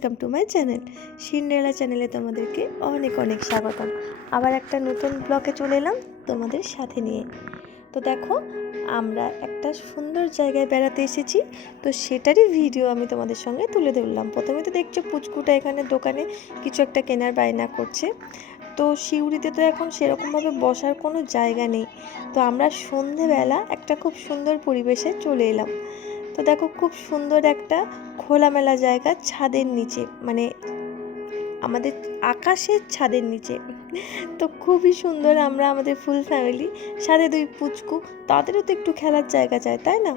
Welcome to my channel Cinderella চ্যানেলে তোমাদেরকে অনেক অনেক স্বাগতম। আবার একটা নতুন ব্লকে চলে এলাম তোমাদের সাথে নিয়ে। তো দেখো, আমরা একটা সুন্দর জায়গায় বেড়াতে এসেছি। তো সেটারই ভিডিও আমি তোমাদের সঙ্গে তুলে ধরলাম। প্রথমে তো দেখছ পুচকুটা এখানে দোকানে কিছু একটা কেনার বায়না করছে। তো সিউড়িতে তো এখন সেরকমভাবে বসার কোনো জায়গা নেই। তো আমরা সন্ধেবেলা একটা খুব সুন্দর পরিবেশে চলে এলাম। তো দেখো খুব সুন্দর একটা খোলামেলা জায়গা ছাদের নিচে মানে আমাদের আকাশের ছাদের নিচে। তো খুবই সুন্দর আমরা, আমাদের ফুল ফ্যামিলি সাথে দুই পুচকু, তাদেরও তো একটু খেলার জায়গা চায় তাই না?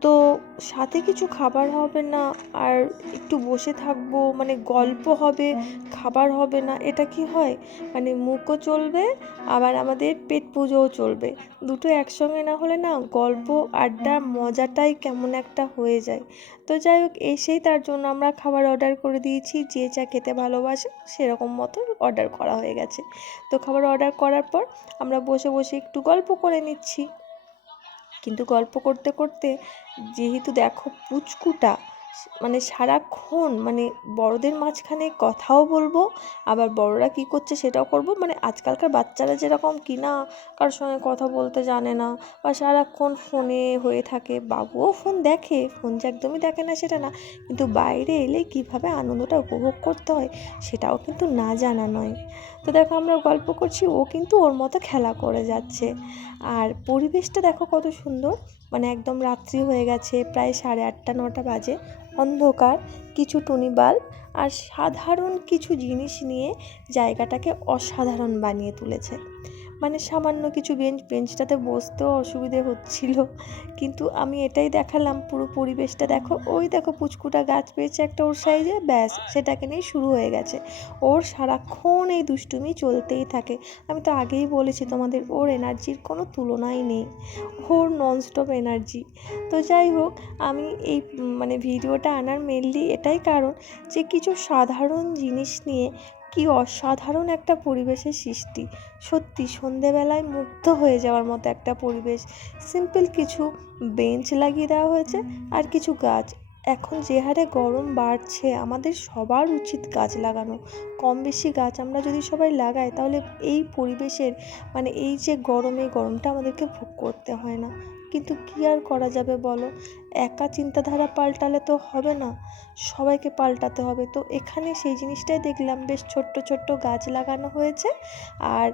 তো সাথে কিছু খাবার হবে না, আর একটু বসে থাকব মানে গল্প হবে, খাবার হবে না, এটা কি হয়? মানে মুখও চলবে, আবার আমাদের পেট পুজোও চলবে। দুটো একসঙ্গে না হলে না গল্প, আড্ডা, মজাটাই কেমন একটা হয়ে যায়। তো যাই হোক, এসেই তার জন্য আমরা খাবার অর্ডার করে দিয়েছি, যে যা খেতে ভালোবাসে সেরকম মতো অর্ডার করা হয়ে গেছে। তো খাবার অর্ডার করার পর আমরা বসে বসে একটু গল্প করে নিচ্ছি। কিন্তু গল্প করতে করতে যেহেতু দেখো পুচকুটা মানে সারাক্ষণ মানে বড়দের মাঝখানে কথাও বলব, আবার বড়রা কি করছে সেটাও করব। মানে আজকালকার বাচ্চারা যেরকম কি না কারোর সঙ্গে কথা বলতে জানে না বা সারাক্ষণ ফোনে হয়ে থাকে, বাবুও ফোন দেখে, ফোন যে একদমই দেখে না সেটা না। কিন্তু বাইরে এলে কীভাবে আনন্দটা উপভোগ করতে হয় সেটাও কিন্তু না জানা নয়। তো দেখো আমরা গল্প করছি, ও কিন্তু ওর মতো খেলা করে যাচ্ছে। আর পরিবেশটা দেখো কত সুন্দর মানে একদম রাত্রি হয়ে গেছে, প্রায় সাড়ে আটটা, নটা বাজে। অন্ধকার কিছু টুনি বাল্ব আর সাধারণ কিছু জিনিস নিয়ে জায়গাটাকে অসাধারণ বানিয়ে তুলেছে। মানে সামান্য কিছু বেঞ্চ, বেঞ্চটাতে বসতেও অসুবিধে হচ্ছিল। কিন্তু আমি এটাই দেখালাম, পুরো পরিবেশটা দেখো, ওই দেখো পুচকুটা গাছ পেয়েছে একটা ওর সাইজে, ব্যাস, সেটাকে নিয়ে শুরু হয়ে গেছে। ওর সারাক্ষণ এই দুষ্টুমি চলতেই থাকে। আমি তো আগেই বলেছি তোমাদের, ওর এনার্জির কোনো তুলনাই নেই। ওর ননস্টপ এনার্জি। তো যাই হোক, আমি এই মানে ভিডিওটা আনার মেনলি এটাই কারণ যে কিছু সাধারণ জিনিস নিয়ে কি অসাধারণ একটা পরিবেশের সৃষ্টি। সত্যি, সন্ধেবেলায় মুগ্ধ হয়ে যাওয়ার মতো একটা পরিবেশ। সিম্পল কিছু বেঞ্চ লাগিয়ে দেওয়া হয়েছে আর কিছু গাছ। এখন যে হারে গরম বাড়ছে, আমাদের সবার উচিত গাছ লাগানো। কম বেশি গাছ আমরা যদি সবাই লাগাই, তাহলে এই পরিবেশের মানে এই যে গরম গরমটা আমাদেরকে ভোগ করতে হয় না। কিন্তু কী আর করা যাবে বলো? একা চিন্তাধারা পাল্টালে তো হবে না। সবাইকে পাল্টাতে হবে। তো এখানে সেই জিনিসটাই দেখলাম, বেশ ছোট্ট ছোট্ট গাছ লাগানো হয়েছে আর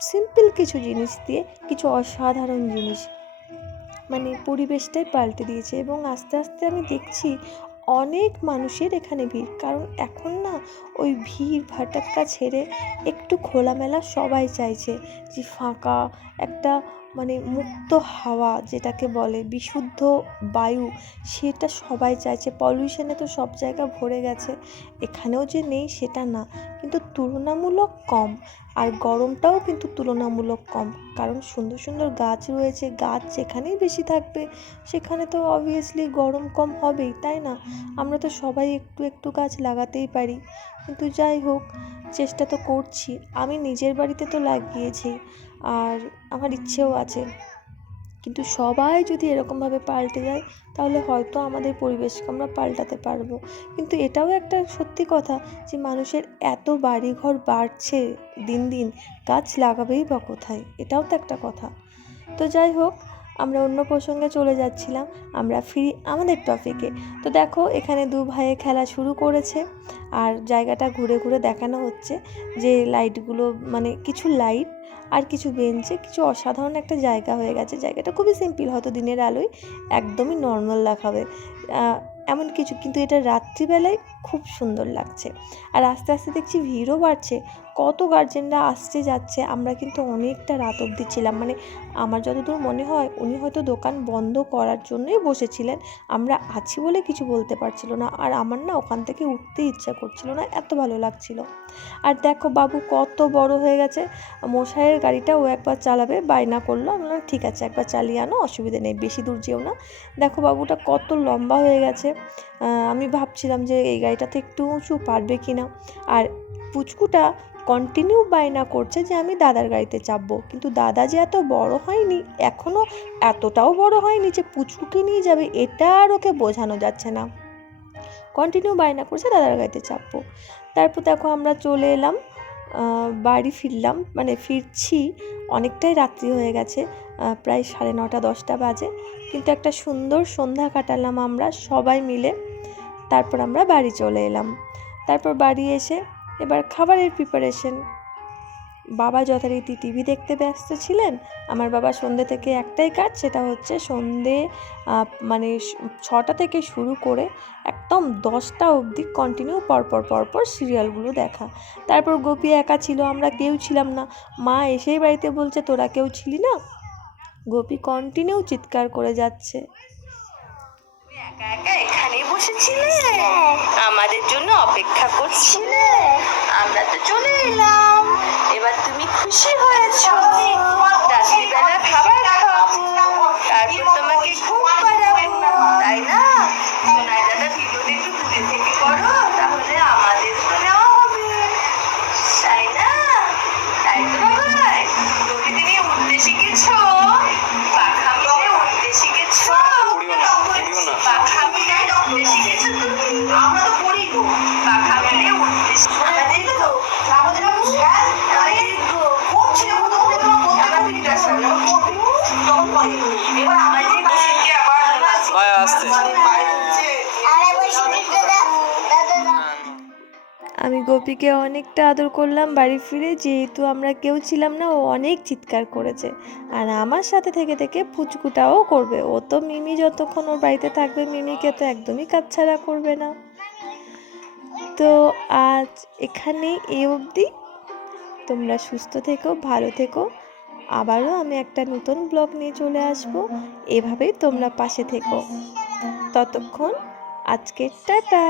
সিম্পল কিছু জিনিস দিয়ে কিছু অসাধারণ জিনিস মানে পরিবেশটাই পাল্টে দিয়েছে এবং আস্তে আস্তে আমি দেখছি অনেক মানুষের এখানে ভিড়। কারণ এখন না ওই ভিড় ভাটাক্কা ছেড়ে একটু খোলামেলা সবাই চাইছে যে ফাঁকা একটা মানে মুক্ত হাওয়া যেটাকে বলে, বিশুদ্ধ বায়ু, সেটা সবাই চাইছে। পলিউশনে তো সব জায়গা ভরে গেছে। এখানেও যে নেই, সেটা না। কিন্তু তুলনামূলক কম। আর গরমটাও কিন্তু তুলনামূলক কম। কারণ সুন্দর সুন্দর গাছ রয়েছে। গাছ যেখানেই বেশি থাকবে, সেখানে তো অবভিয়াসলি গরম কম হবেই, তাই না? আমরা তো সবাই একটু একটু গাছ লাগাতেই পারি। কিন্তু যাই হোক, চেষ্টা তো করছি। আমি নিজের বাড়িতে তো লাগিয়েছি। আর আমার ইচ্ছেও আছে। কিন্তু সবাই যদি এরকমভাবে পাল্টে যায়, তাহলে হয়তো আমাদের পরিবেশকে আমরা পাল্টাতে পারব। কিন্তু এটাও একটা সত্যি কথা যে মানুষের এত বাড়িঘর বাড়ছে দিন দিন, গাছ লাগাবেই বা কোথায়? এটাও তো একটা কথা। তো যাই হোক আমরা অন্য প্রসঙ্গে চলে যাচ্ছিলাম, আমরা ফিরি আমাদের টপিকে তো দেখো, এখানে দু ভাইয়ে খেলা শুরু করেছে আর জায়গাটা ঘুরে ঘুরে দেখানো হচ্ছে যে লাইটগুলো মানে কিছু লাইট আর কিছু বেঞ্চে কিছু অসাধারণ একটা জায়গা হয়ে গেছে। জায়গাটা খুবই সিম্পল হয়তো দিনের আলোয় একদমই নর্মাল দেখাবে। এমন কিছু, কিন্তু এটা রাত্রিবেলায় খুব সুন্দর লাগছে। আর আস্তে আস্তে দেখছি ভিড়ও বাড়ছে। কত গার্জেনরা আসছে যাচ্ছে, আমরা কিন্তু অনেকটা রাত অবধি ছিলাম। মানে আমার যতদূর মনে হয়, উনি হয়তো দোকান বন্ধ করার জন্যই বসেছিলেন। আমরা আছি বলে কিছু বলতে পারছিল না, আর আমার না ওখান থেকে উঠতে ইচ্ছা করছিল না, এত ভালো লাগছিল। আর দেখো বাবু কত বড় হয়ে গেছে, মশাইয়ের গাড়িটা ও একবার চালাবে, বায়না করল, আমি বললাম, ঠিক আছে, একবার চালিয়ে আনো, অসুবিধে নেই, বেশি দূর যেও না। দেখো বাবুটা কত লম্বা হয়ে গেছে আমি ভাবছিলাম যে এই গাড়িটাতে একটু উঁচু পারবে কি না আর পুচকুটা কন্টিনিউ বায়না করছে যে আমি দাদার গাড়িতে চাপবো। কিন্তু দাদা যে এত বড় হয়নি এখনও এতটাও বড় হয়নি যে পুচকুকে নিয়ে যাবে, এটা আর ওকে বোঝানো যাচ্ছে না। কন্টিনিউ বায়না করছে দাদার গাড়িতে চাপবো। তারপর দেখো আমরা চলে এলাম বাড়ি ফিরলাম মানে ফিরছি, অনেকটাই রাত্রি হয়ে গেছে প্রায় সাড়ে নটা, দশটা বাজে। কিন্তু একটা সুন্দর সন্ধ্যা কাটালাম আমরা সবাই মিলে। তারপর আমরা বাড়ি চলে এলাম। তারপর বাড়ি এসে এবার খাবারের প্রিপারেশন বাবা যথারীতি টিভি দেখতে ব্যস্ত ছিলেন। আমার বাবা সন্ধ্যে থেকে একটাই কাজ, সেটা হচ্ছে সন্ধে মানে ছটা থেকে শুরু করে একদম দশটা অবধি কন্টিনিউ পরপর পরপর সিরিয়ালগুলো দেখা। তারপর গোপী একা ছিল, আমরা কেউ ছিলাম না। মা এসেই বাড়িতে বলছে, তোরা কেউ ছিলি না? গোপী কন্টিনিউ চিৎকার করে যাচ্ছে। একা একা এখানেই বসেছিলে? আমাদের জন্য অপেক্ষা করছিলে? আমরা তো চলে এলাম। এবার তুমি খুশি হয়েছো। রাত্রিবেলা খাবার খাও। তারপর তোমাকে ঘুম আসতে আমি গোপীকে অনেকটা আদর করলাম বাড়ি ফিরে, যেহেতু আমরা কেউ ছিলাম না, ও অনেক চিৎকার করেছে। আর আমার সাথে থেকে থেকে পুচকুটাও করবে। ও তো মিমি যতক্ষণ ওর বাড়িতে থাকবে, মিমিকে তো একদমই কাছছাড়া করবে না। তো আজ এখানেই এ অবধি। তোমরা সুস্থ থেকো, ভালো থেকো। আবারও আমি একটা নতুন ব্লগ নিয়ে চলে আসব। এভাবেই তোমরা পাশে থেকো। ততক্ষণ আজকে টাটা।